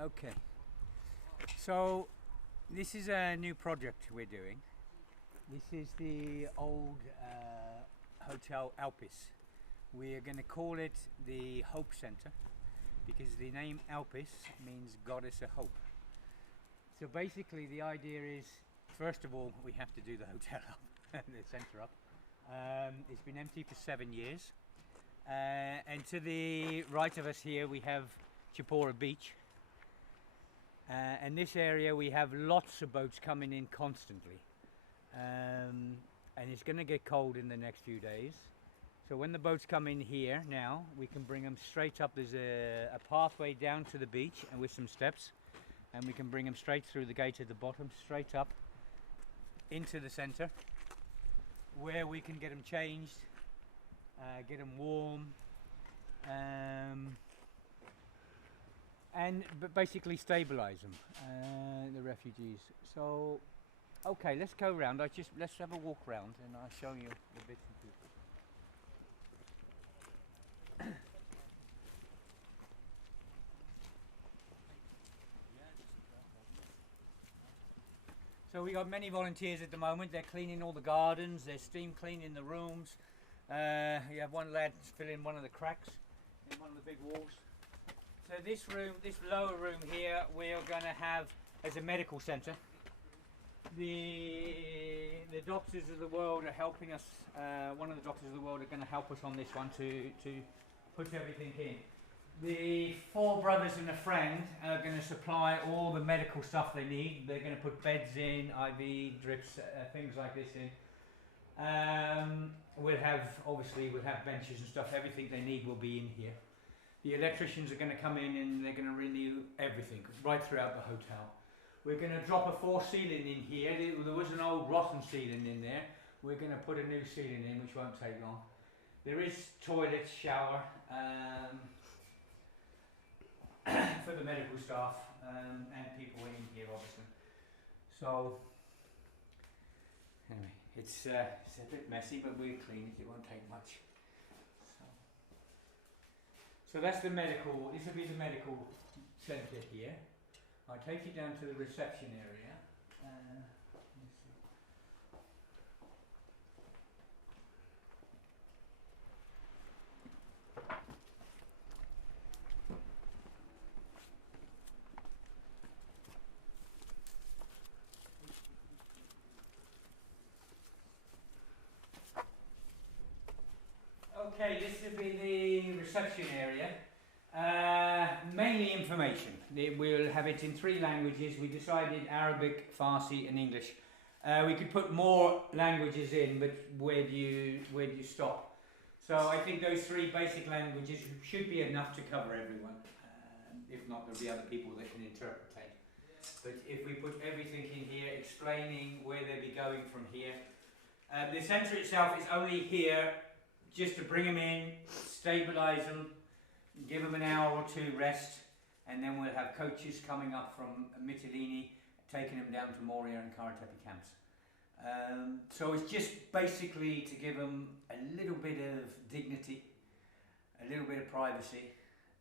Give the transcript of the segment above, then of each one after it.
Okay, so this is a new project we're doing. This is the old Hotel Elpis. We're going to call it the Hope Center because the name Elpis means Goddess of Hope. So basically the idea is, first of all, we have to do the hotel up, the center up. It's been empty for 7 years. And to the right of us here we have Chipora Beach. And this area we have lots of boats coming in constantly. And it's going to get cold in the next few days. So when the boats come in here now, we can bring them straight up. There's a pathway down to the beach and with some steps. And we can bring them straight through the gate at the bottom, straight up into the center, where we can get them changed, get them warm, and basically stabilize them, the refugees. So okay, let's go around. Let's have a walk around and I'll show you the bits and pieces. So we got many volunteers at the moment. They're cleaning all the gardens, they're steam cleaning the rooms. You have one lad filling one of the cracks in one of the big walls. So this room, this lower room here, we're going to have as a medical centre. The doctors of the world are helping us. One of the doctors of the world are going to help us on this one to put everything in. The four brothers and a friend are going to supply all the medical stuff they need. They're going to put beds in, IV drips, things like this in. We'll have benches and stuff. Everything they need will be in here. The electricians are going to come in and they're going to renew everything right throughout the hotel. We're going to drop a false ceiling in here. There was an old rotten ceiling in there. We're going to put a new ceiling in, which won't take long. There is toilet, shower, for the medical staff and people in here, obviously. So anyway, it's a bit messy, but we'll clean it. It won't take much. So that's the medical. This will be the medical centre here. I'll take you down to the reception area. Okay, this will be the reception area. Mainly information. We'll have it in 3 languages. We decided Arabic, Farsi and English. We could put more languages in, but where do you stop? So I think those 3 basic languages should be enough to cover everyone. If not, there'll be other people that can interpretate. But if we put everything in here, explaining where they'll be going from here. The centre itself is only here just to bring them in, stabilise them, give them an hour or 2 rest, and then we'll have coaches coming up from Mytilene, taking them down to Moria and Karatepe camps. So it's just basically to give them a little bit of dignity, a little bit of privacy,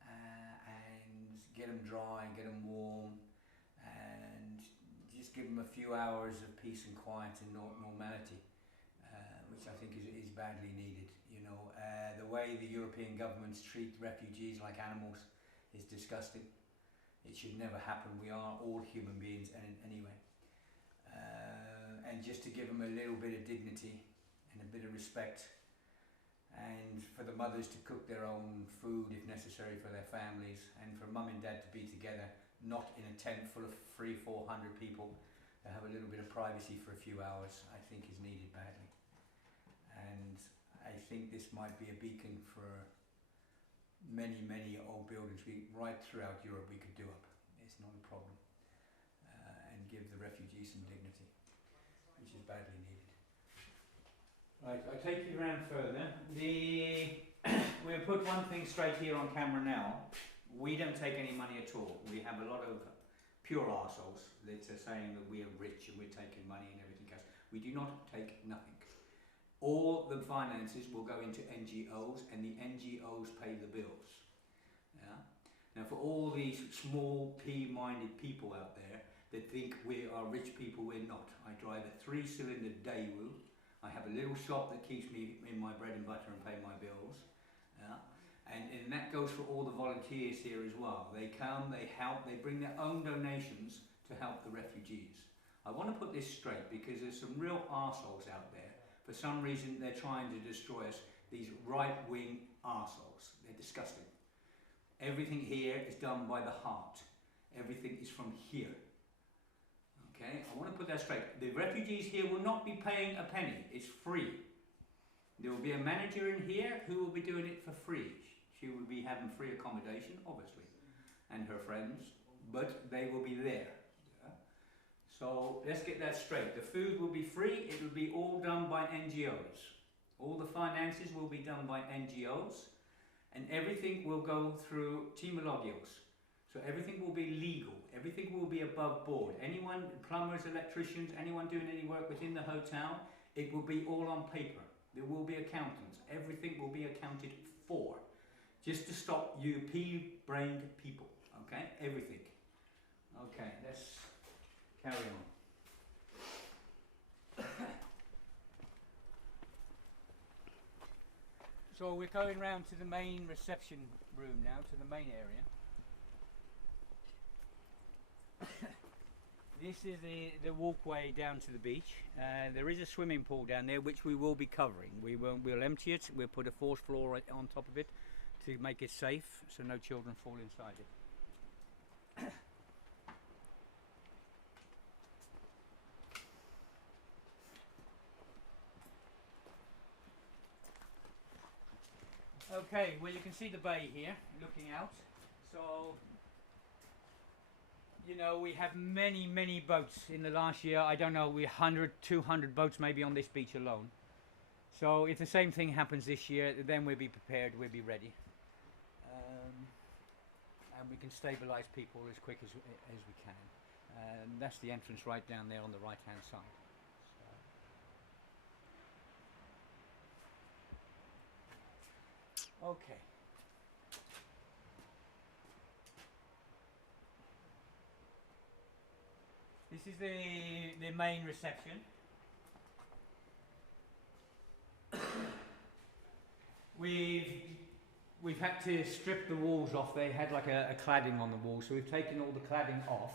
and get them dry, get them warm, and just give them a few hours of peace and quiet and normality, which I think is badly needed. You know, the way the European governments treat refugees like animals is disgusting. It should never happen. We are all human beings anyway. And just to give them a little bit of dignity and a bit of respect, and for the mothers to cook their own food if necessary for their families, and for mum and dad to be together, not in a tent full of 300-400 people, to have a little bit of privacy for a few hours, I think is needed badly. And I think this might be a beacon for many old buildings right throughout Europe we could do up. It's not a problem. And give the refugees some dignity, which is badly needed. Right, I'll take you around further. We'll put one thing straight here on camera now. We don't take any money at all. We have a lot of pure arseholes that are saying that we are rich and we're taking money and everything else. We do not take nothing. All the finances will go into NGOs and the NGOs pay the bills. Yeah? Now, for all these small P-minded people out there that think we are rich people, we're not. I drive a 3-cylinder Daewoo. I have a little shop that keeps me in my bread and butter and pay my bills. And that goes for all the volunteers here as well. They come, they help, they bring their own donations to help the refugees. I want to put this straight because there's some real arseholes out there. For some reason, they're trying to destroy us. These right-wing arseholes. They're disgusting. Everything here is done by the heart. Everything is from here. Okay, I want to put that straight. The refugees here will not be paying a penny. It's free. There will be a manager in here who will be doing it for free. She will be having free accommodation, obviously, and her friends, but they will be there. Yeah? So let's get that straight. The food will be free. It will be all done by NGOs. All the finances will be done by NGOs, and everything will go through Timologios. So everything will be legal. Everything will be above board. Anyone, plumbers, electricians, anyone doing any work within the hotel, it will be all on paper. There will be accountants. Everything will be accounted for. Just to stop you pea-brained people. Okay? Everything. Okay, let's carry on. So we're going round to the main reception room now, to the main area. This is the walkway down to the beach. There is a swimming pool down there which we will be covering. We'll empty it, we'll put a forced floor on top of it to make it safe so no children fall inside it. Okay, well you can see the bay here, looking out. So, you know, we have many boats in the last year. I don't know, 100, 200 boats maybe on this beach alone. So if the same thing happens this year, then we'll be prepared, we'll be ready. And we can stabilise people as quick as we can. That's the entrance right down there on the right hand side. So. Okay. This is the main reception. We've had to strip the walls off. They had like a cladding on the wall, so we've taken all the cladding off.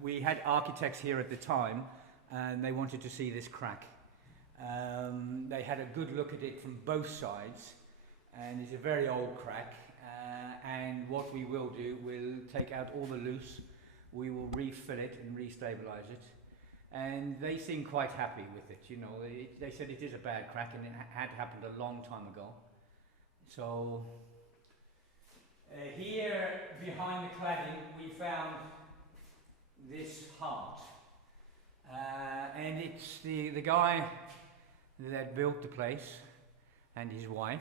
We had architects here at the time, and they wanted to see this crack. They had a good look at it from both sides, and it's a very old crack. And what we will do, we'll take out all the loose. We will refill it and restabilise it. And they seem quite happy with it, you know. They said it is a bad crack and it had happened a long time ago. So, here behind the cladding we found this heart. And it's the guy that built the place and his wife.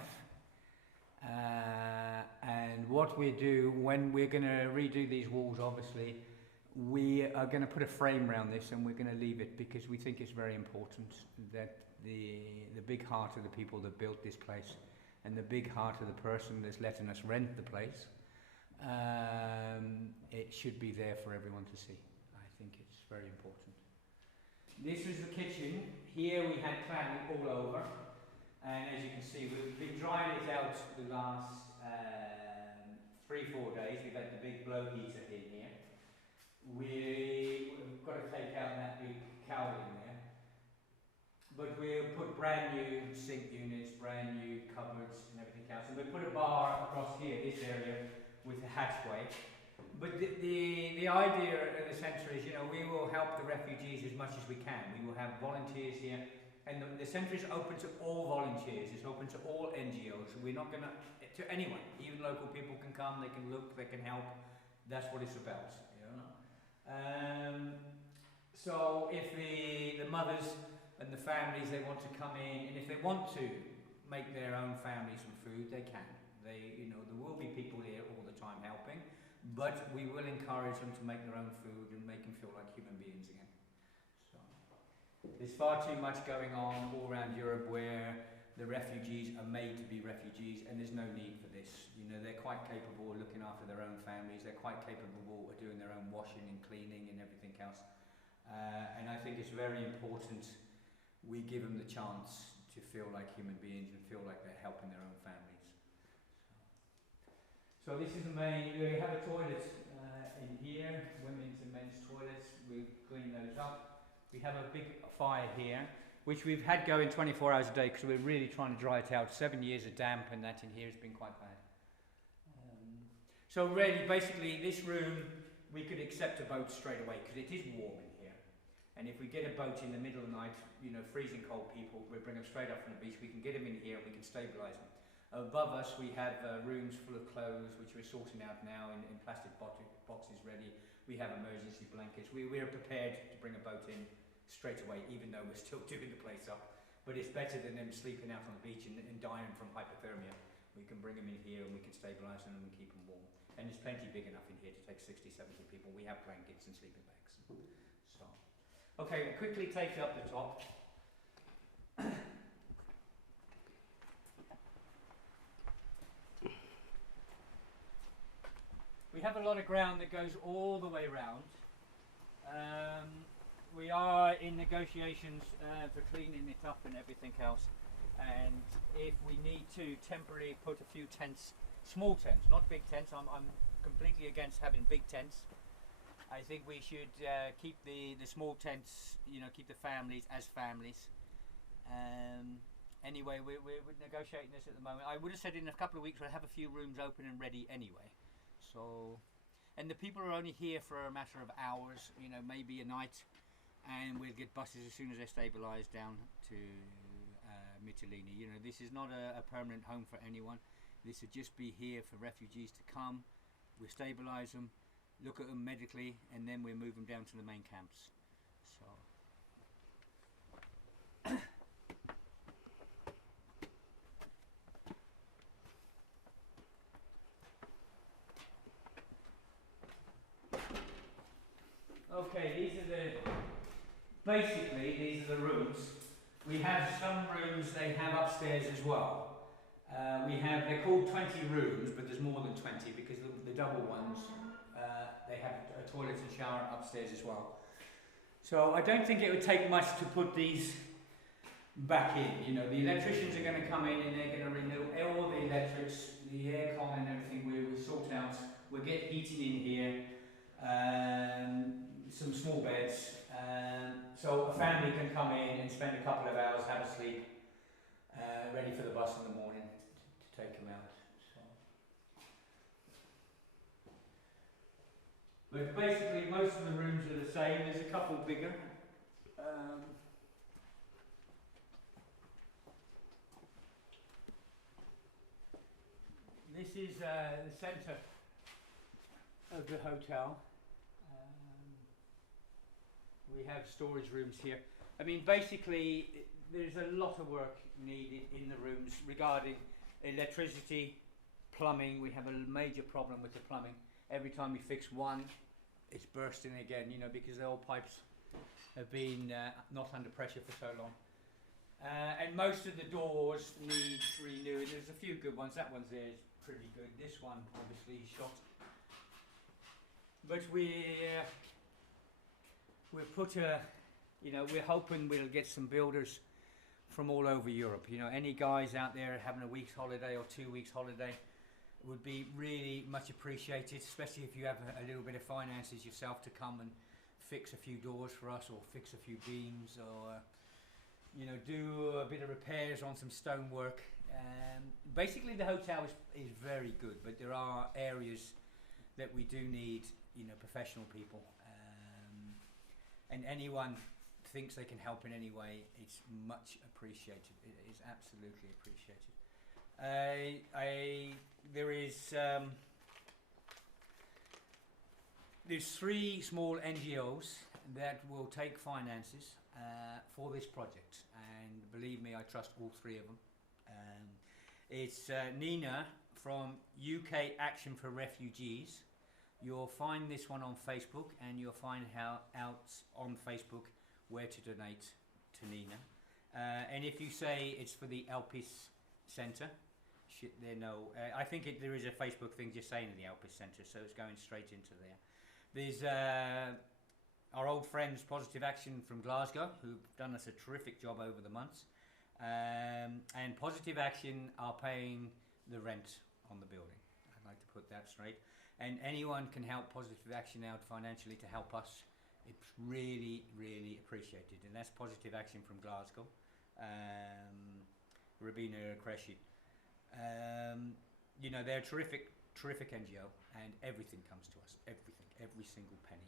And what we do, when we're going to redo these walls, obviously, we are going to put a frame around this and we're going to leave it because we think it's very important that the big heart of the people that built this place and the big heart of the person that's letting us rent the place, it should be there for everyone to see. I think it's very important. This is the kitchen. Here we had cladding all over, and as you can see we've been drying it out the last 3-4 days. We've had the big blow heater in here. We've got to take out that big cowl in there, but we'll put brand new sink units, brand new cupboards and everything else, and we'll put a bar across here, this area, with a hatchway. But the idea at the centre is, you know, we will help the refugees as much as we can. We will have volunteers here, and the centre is open to all volunteers, it's open to all NGOs. We're not going to anyone, even local people can come, they can look, they can help. That's what it's about, you know. So if the mothers and the families, they want to come in, and if they want to make their own family some food, they can. You know, there will be people here all the time helping, but we will encourage them to make their own food and make them feel like human beings again. So there's far too much going on all around Europe where the refugees are made to be refugees, and there's no need for this. You know, they're quite capable of looking after their own families. They're quite capable of doing their own washing and cleaning and everything else. And I think it's very important we give them the chance to feel like human beings and feel like they're helping their own families. So this is the main. We have a toilet in here, women's and men's toilets. We clean those up. We have a big fire here, which we've had going 24 hours a day because we're really trying to dry it out. 7 years of damp and that in here has been quite bad. So really, basically, this room, we could accept a boat straight away because it is warm in here. And if we get a boat in the middle of the night, you know, freezing cold people, we bring them straight up from the beach. We can get them in here and we can stabilise them. Above us, we have rooms full of clothes, which we're sorting out now in plastic boxes ready. We have emergency blankets. We're prepared to bring a boat in straight away, even though we're still doing the place up. But it's better than them sleeping out on the beach and dying from hypothermia. We can bring them in here and we can stabilise them and keep them warm. And there's plenty big enough in here to take 60, 70 people. We have blankets and sleeping bags. So, okay, we'll quickly take up the top. We have a lot of ground that goes all the way around. We are in negotiations for cleaning it up and everything else, and if we need to temporarily put a few tents, small tents, not big tents. I'm completely against having big tents. I think we should keep the small tents, you know, keep the families as families. Anyway, we're negotiating this at the moment. I would have said in a couple of weeks we'll have a few rooms open and ready anyway. So, and the people are only here for a matter of hours, you know, maybe a night. And we'll get buses as soon as they're stabilised down to Mytilene. You know, this is not a permanent home for anyone. This would just be here for refugees to come. We'll stabilise them, look at them medically, and then we'll move them down to the main camps. So. Okay, these are basically these are the rooms. We have some rooms they have upstairs as well. They're called 20 rooms, but there's more than 20 because the double ones, they have a toilet and shower upstairs as well. So I don't think it would take much to put these back in. You know, the electricians are going to come in and they're going to renew all the electrics, the aircon and everything. We'll sort out. We'll get heating in here. Some small beds, so a family can come in and spend a couple of hours, have a sleep, ready for the bus in the morning to take them out. So. But basically most of the rooms are the same. There's a couple bigger. This is the centre of the hotel. We have storage rooms here. I mean, basically, there's a lot of work needed in the rooms regarding electricity, plumbing. We have a major problem with the plumbing. Every time we fix one, it's bursting again, you know, because the old pipes have been not under pressure for so long. And most of the doors need renewing. There's a few good ones. That one's there is pretty good. This one, obviously, is shot. But we'll put you know, we're hoping we'll get some builders from all over Europe. You know, any guys out there having a week's holiday or 2 weeks holiday would be really much appreciated, especially if you have a little bit of finances yourself to come and fix a few doors for us or fix a few beams or, you know, do a bit of repairs on some stonework. Basically the hotel is very good, but there are areas that we do need, you know, professional people. And anyone thinks they can help in any way, it's much appreciated. It is absolutely appreciated. There's 3 small NGOs that will take finances for this project, and believe me, I trust all 3 of them. It's Nina from UK Action for Refugees. You'll find this one on Facebook, and you'll find out on Facebook where to donate to Nina. And if you say it's for the Elpis Centre, they know. I think there is a Facebook thing just saying the Elpis Centre, so it's going straight into there. There's our old friends Positive Action from Glasgow, who've done us a terrific job over the months. And Positive Action are paying the rent on the building. I'd like to put that straight. And anyone can help Positive Action out financially to help us. It's really, really appreciated. And that's Positive Action from Glasgow. Rabina Kreshi. You know, they're a terrific NGO, and everything comes to us. Every single penny.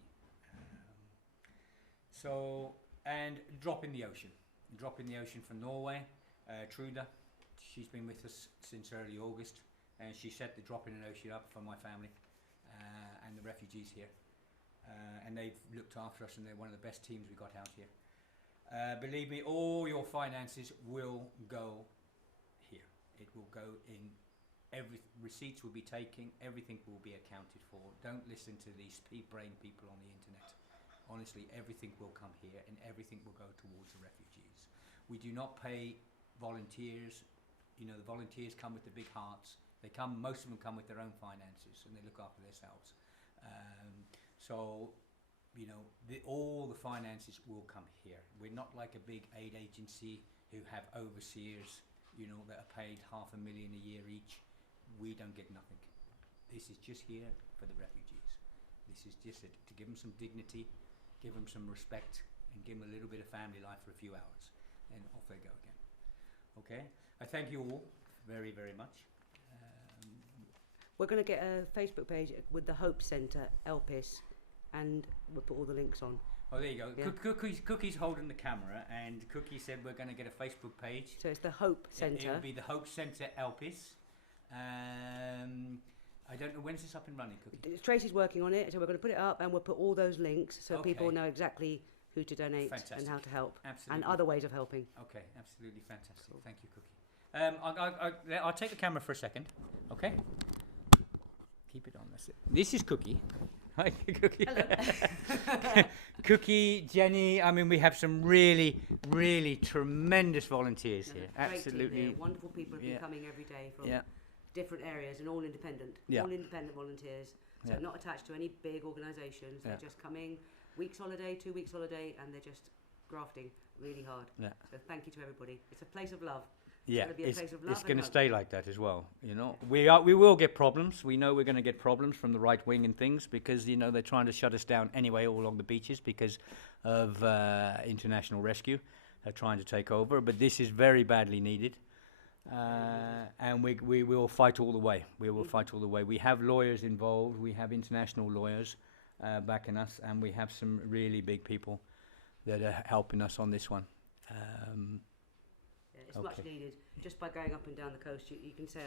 And Drop in the Ocean. Drop in the Ocean from Norway. Truda, she's been with us since early August, and she set the Drop in an Ocean up for my family and the refugees here. And they've looked after us, and they're one of the best teams we got out here. Believe me, all your finances will go here. It will go in. Receipts will be taken. Everything will be accounted for. Don't listen to these brain people on the internet. Honestly, everything will come here, and everything will go towards the refugees. We do not pay volunteers. You know, the volunteers come with the big hearts. Most of them come with their own finances, and they look after themselves. So, you know, all the finances will come here. We're not like a big aid agency who have overseers, you know, that are paid $500,000 a year each. We don't get nothing. This is just here for the refugees. This is just it, to give them some dignity, give them some respect, and give them a little bit of family life for a few hours. And off they go again. Okay? I thank you all very, very much. We're going to get a Facebook page with the Hope Centre, Elpis, and we'll put all the links on. Oh, there you go. Yeah. Cookie's holding the camera, and Cookie said we're going to get a Facebook page. So it's the Hope Centre. It'll be the Hope Centre Elpis. I don't know, when's this up and running, Cookie? Tracy's working on it, so we're going to put it up, and we'll put all those links so Okay. people know exactly who to donate and how to help. Absolutely. And other ways of helping. Okay, absolutely fantastic. Cool. Thank you, Cookie. I'll take the camera for a second. Okay. Keep it on. That's it. This is Cookie. Hi, Cookie. Hello. Cookie, Jenny. I mean, we have some really, really tremendous volunteers here. Great Absolutely. team here. Wonderful people have been coming every day from different areas and all independent. All independent volunteers. So not attached to any big organisations. They're just coming, week's holiday, 2 weeks holiday, and they're just grafting really hard. So thank you to everybody. It's a place of love. Yeah, it's going to stay like that as well. You know, we will get problems. We know we're going to get problems from the right wing and things because you know they're trying to shut us down anyway all along the beaches because of international rescue. They're trying to take over, but this is very badly needed, and we will fight all the way. We will fight all the way. We have lawyers involved. We have international lawyers backing us, and we have some really big people that are helping us on this one. It's much needed. Just by going up and down the coast, you can say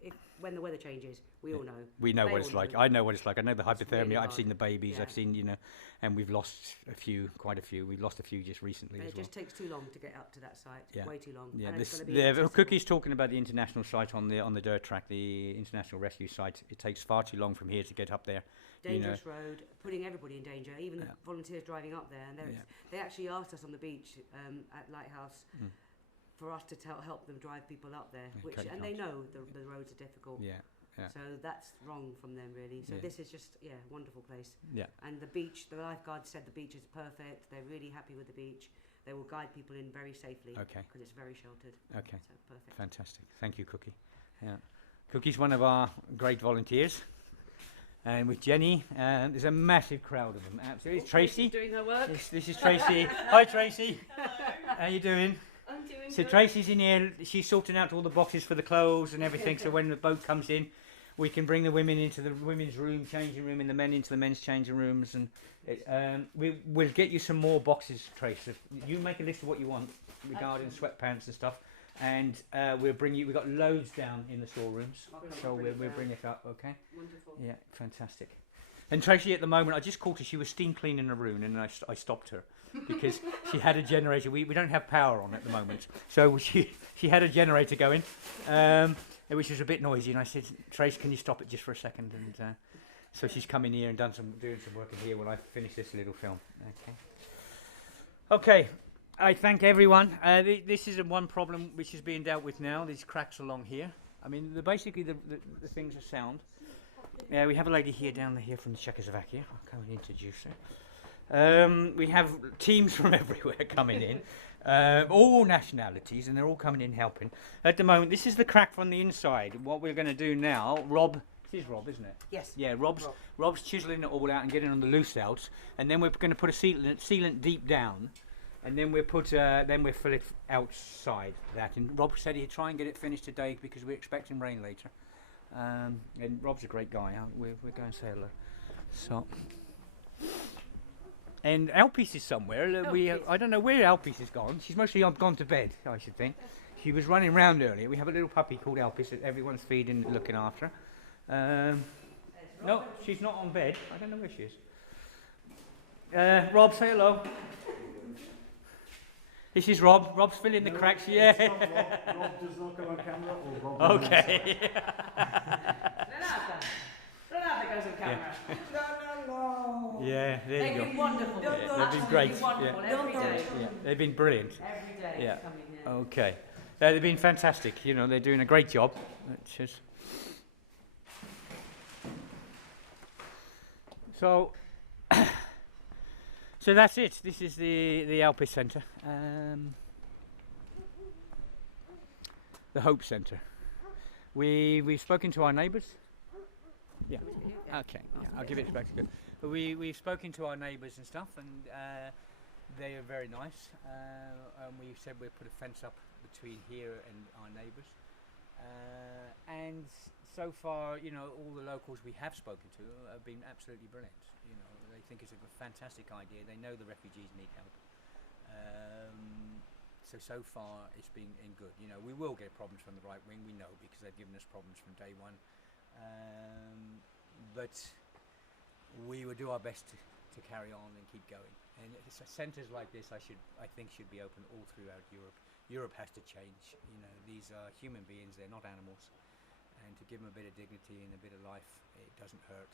if when the weather changes, we all know. We know what it's like. I know what it's like. I know the hypothermia. Really I've seen the babies. Yeah. I've seen, you know, and we've lost quite a few. We've lost a few just recently And as it well. just takes too long to get up to that site. Way too long. Yeah, And it's gonna be Cookie's talking about the international site on the dirt track, the international rescue site. It takes far too long from here to get up there. Dangerous road, putting everybody in danger. Even the volunteers driving up there, and they actually asked us on the beach at Lighthouse. For us to help them drive people up there, and they know the roads are difficult. So that's wrong from them, really. So this is just wonderful place. And the beach, the lifeguards said the beach is perfect. They're really happy with the beach. They will guide people in very safely. Because it's very sheltered. So perfect. Fantastic. Thank you, Cookie. Cookie's one of our great volunteers. And with Jenny, there's a massive crowd of them. Absolutely. Tracy. Doing her work. This is Tracy. Hi, Tracy. Hello. How you doing? I'm doing So good. Tracy's in here. She's sorting out all the boxes for the clothes and everything. So when the boat comes in, we can bring the women into the women's room, changing room, and the men into the men's changing rooms. And we'll get you some more boxes, Trace. You make a list of what you want regarding sweatpants and stuff, and we'll bring you. We've got loads down in the storerooms, so we'll bring it up. Okay. Wonderful. Yeah, fantastic. And Tracy, at the moment, I just called her. She was steam cleaning a room, and I stopped her because she had a generator. We don't have power on at the moment, so she had a generator going, which was a bit noisy. And I said, Trace, can you stop it just for a second? And so she's come in here and doing some work in here while I finish this little film. Okay. I thank everyone. This is one problem which is being dealt with now. These cracks along here. I mean, basically the things are sound. Yeah, we have a lady here down here from Czechoslovakia. I'll come and introduce her. We have teams from everywhere coming in, all nationalities, and they're all coming in helping. At the moment, this is the crack from the inside. What we're going to do now, Rob. It is Rob, isn't it? Yes. Yeah, Rob's chiseling it all out and getting on the loose outs, and then we're going to put a sealant deep down. And then we'll fill it outside that. And Rob said he'd try and get it finished today because we're expecting rain later. And Rob's a great guy. Huh? We're going to say hello. So, and Elpis is somewhere. I don't know where Elpis has gone. She's mostly gone to bed, I should think. She was running around earlier. We have a little puppy called Elpis that everyone's feeding, looking after. No, she's not on bed. I don't know where she is. Rob, say hello. This is Rob. Rob's filling the cracks. Yeah. Rob does not go on camera. Or Rob okay. Renata goes on camera. No. Yeah, there you go. They've been wonderful. Yeah, they've been great. Wonderful every day. Yeah, they've been brilliant. Every day. Yeah. Coming here. Okay. They've been fantastic. You know, they're doing a great job. So. So that's it. This is the Elpis Centre, the Hope Centre. We've spoken to our neighbours. Yeah. Okay. Yeah, I'll give it back to you. We've spoken to our neighbours and stuff, and they are very nice. And we said we'd put a fence up between here and our neighbours. And so far, you know, all the locals we have spoken to have been absolutely brilliant. You know, they think it's a fantastic idea. They know the refugees need help. So far it's been good. You know, we will get problems from the right wing, we know, because they've given us problems from day one. But we will do our best to carry on and keep going. And centres like this, I think should be open all throughout Europe. Europe has to change. You know, these are human beings; they're not animals. And to give them a bit of dignity and a bit of life, it doesn't hurt.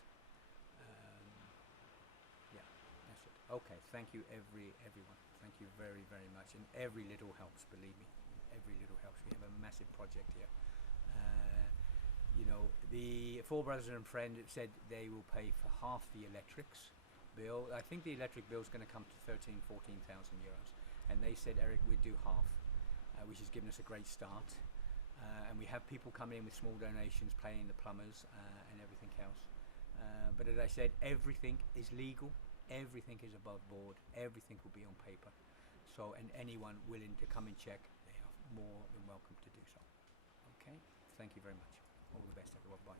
Yeah, that's it. Okay, thank you everyone. Thank you very, very much. And every little helps, believe me. Every little helps. We have a massive project here. You know, the Four Brothers and Friend said they will pay for half the electrics bill. I think the electric bill is going to come to 13,000, 14,000 euros. And they said, Eric, we'd do half, which has given us a great start. And we have people coming in with small donations, paying the plumbers and everything else. But as I said, everything is legal. Everything is above board. Everything will be on paper. So, and anyone willing to come and check, they are more than welcome to do so. Okay? Thank you very much. All the best, everyone. Bye.